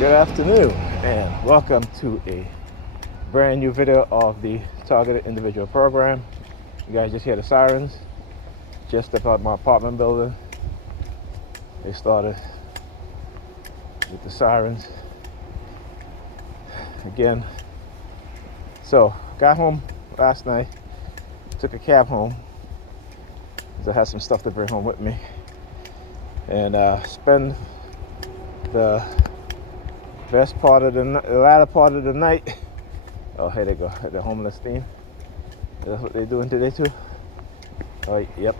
Good afternoon and welcome to a brand new video of the Targeted Individual Program. You guys just hear the sirens. Just about my apartment building. They started with the sirens again. So got home last night, took a cab home because I had some stuff to bring home with me, and spend the latter part of the night. Oh, here they go, the homeless theme. That's what they're doing today too. Oh, yep.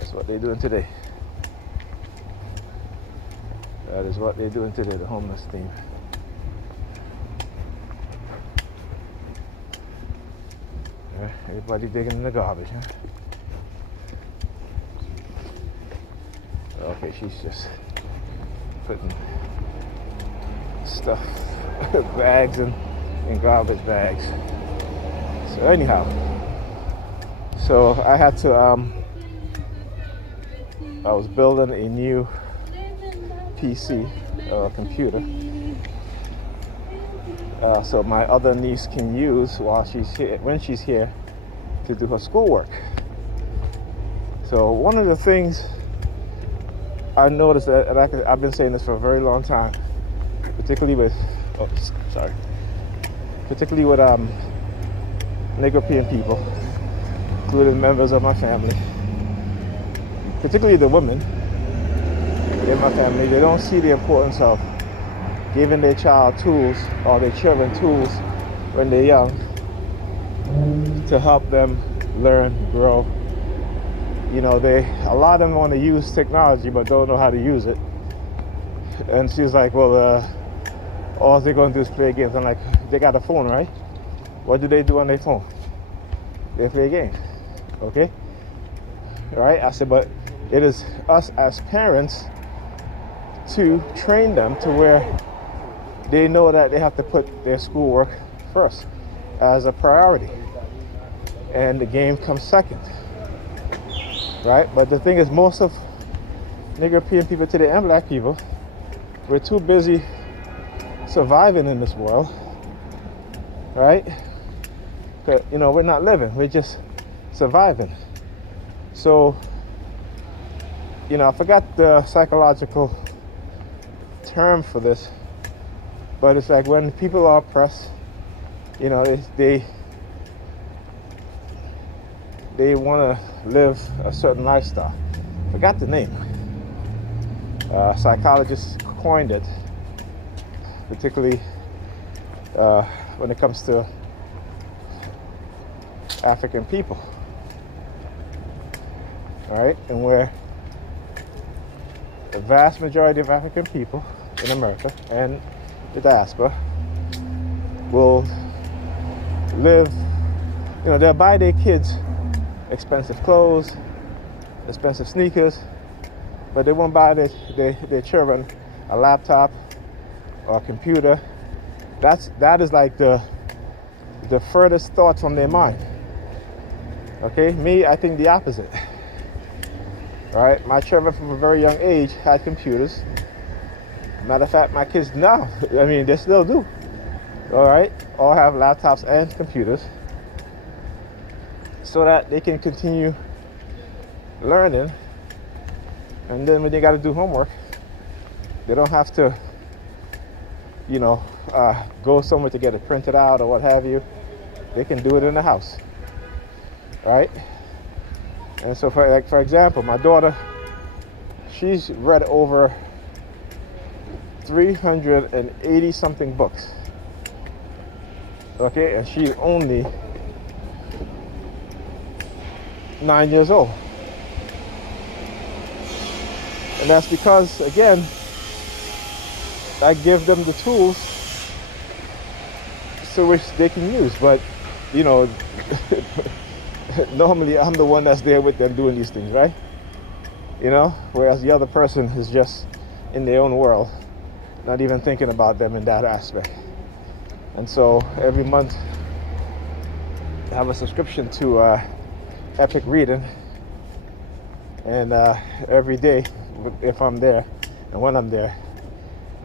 That's what they're doing today. That is what they're doing today, the homeless theme. Everybody digging in the garbage, huh? Okay, she's just putting stuff, bags in garbage bags. So anyhow, so I had to, I was building a new PC, computer, so my other niece can use while she's here, when she's here, to do her schoolwork. So one of the things I noticed that I've been saying this for a very long time, particularly with Negro people, including members of my family, particularly the women in my family. They don't see the importance of giving their child tools or their children tools when they're young to help them learn, grow. You know, a lot of them want to use technology but don't know how to use it. And she's like, well, all they're going to do is play games. I'm like, they got a phone, right? What do they do on their phone? They play games, okay? All right, I said, but it is us as parents to train them to where they know that they have to put their schoolwork first as a priority, and the game comes second. Right? But the thing is, most of European people today and black people, we're too busy surviving in this world, right? You know, we're not living, we're just surviving. So, you know, I forgot the psychological term for this, but it's like when people are oppressed, you know, they want to live a certain lifestyle. Forgot the name. Psychologists coined it, particularly when it comes to African people. All right, and where the vast majority of African people in America and the diaspora will live, you know, they'll buy their kids expensive clothes, expensive sneakers, but they won't buy their children a laptop or a computer. That is like the furthest thought from their mind. Okay, me, I think the opposite. All right, my children from a very young age had computers. Matter of fact, my kids now, I mean, they still do. All right, all have laptops and computers, so that they can continue learning, and then when they got to do homework, they don't have to, you know, go somewhere to get it printed out or what have you. They can do it in the house, right? And so, for example, my daughter, she's read over 380 something books. Okay, and she's only 9 years old. And that's because, again, I give them the tools so which they can use. But, you know, normally I'm the one that's there with them doing these things, right? You know, whereas the other person is just in their own world, not even thinking about them in that aspect. And so every month I have a subscription to Epic Reading, and every day, if I'm there and when I'm there,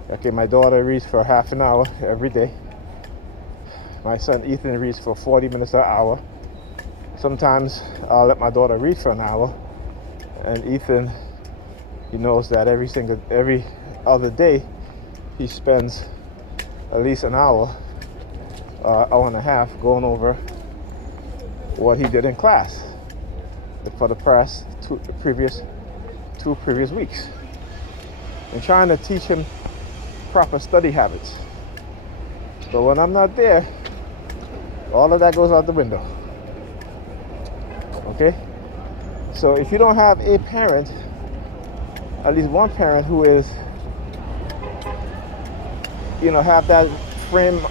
Okay, my daughter reads for half an hour every day. My son Ethan reads for 40 minutes an hour. Sometimes I'll let my daughter read for an hour, and Ethan, he knows that every other day he spends at least an hour, hour and a half going over what he did in class for the past two previous weeks, and trying to teach him proper study habits. But when I'm not there, all of that goes out the window. Okay? So if you don't have a parent, at least one parent who is, have that frame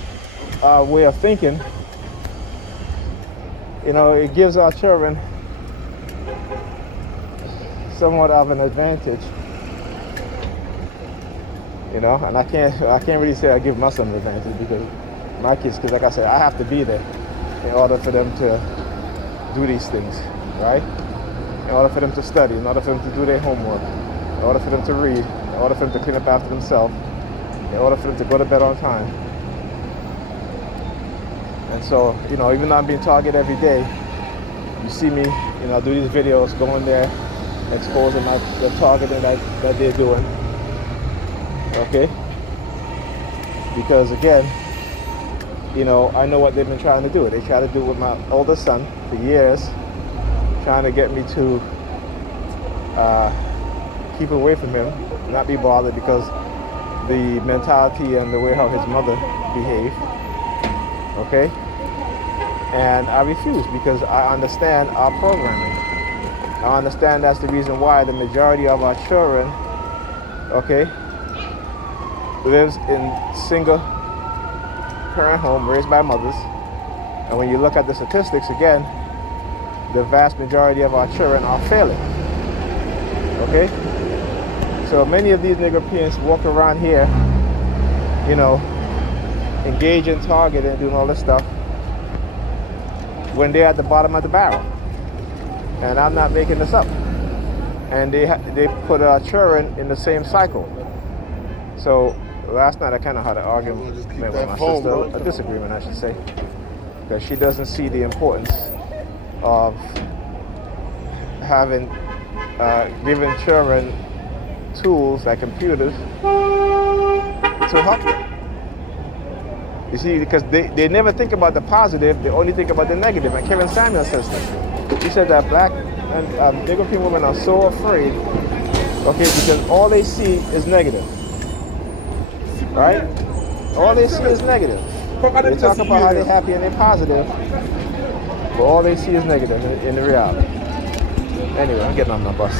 way of thinking, it gives our children somewhat of an advantage. And I can't really say I give my son an advantage, because my kids, like I said, I have to be there in order for them to do these things, right? In order for them to study, in order for them to do their homework, in order for them to read, in order for them to clean up after themselves, in order for them to go to bed on time. And so, even though I'm being targeted every day, you see me, I do these videos, going there, exposing the targeting that they're doing. Okay? Because again, I know what they've been trying to do. They try to do it with my older son for years, trying to get me to keep away from him, not be bothered, because the mentality and the way how his mother behaved. Okay? And I refuse, because I understand our programming. I understand that's the reason why the majority of our children, okay, lives in single parent home raised by mothers. And when you look at the statistics again, the vast majority of our children are failing. Okay? So many of these nigger parents walk around here, engage in targeting and doing all this stuff when they're at the bottom of the barrel. And I'm not making this up. And they put our children in the same cycle. So last night I kind of had an argument with my sister, a disagreement I should say, because she doesn't see the importance of having, giving children tools like computers to help them. You see, because they never think about the positive, they only think about the negative. And Kevin Samuel says that. He said that black and nigger women are so afraid, okay, because all they see is negative. Right? All they see is negative. They talk about how they're happy and they're positive, but all they see is negative in the reality. Anyway, I'm getting on my bus.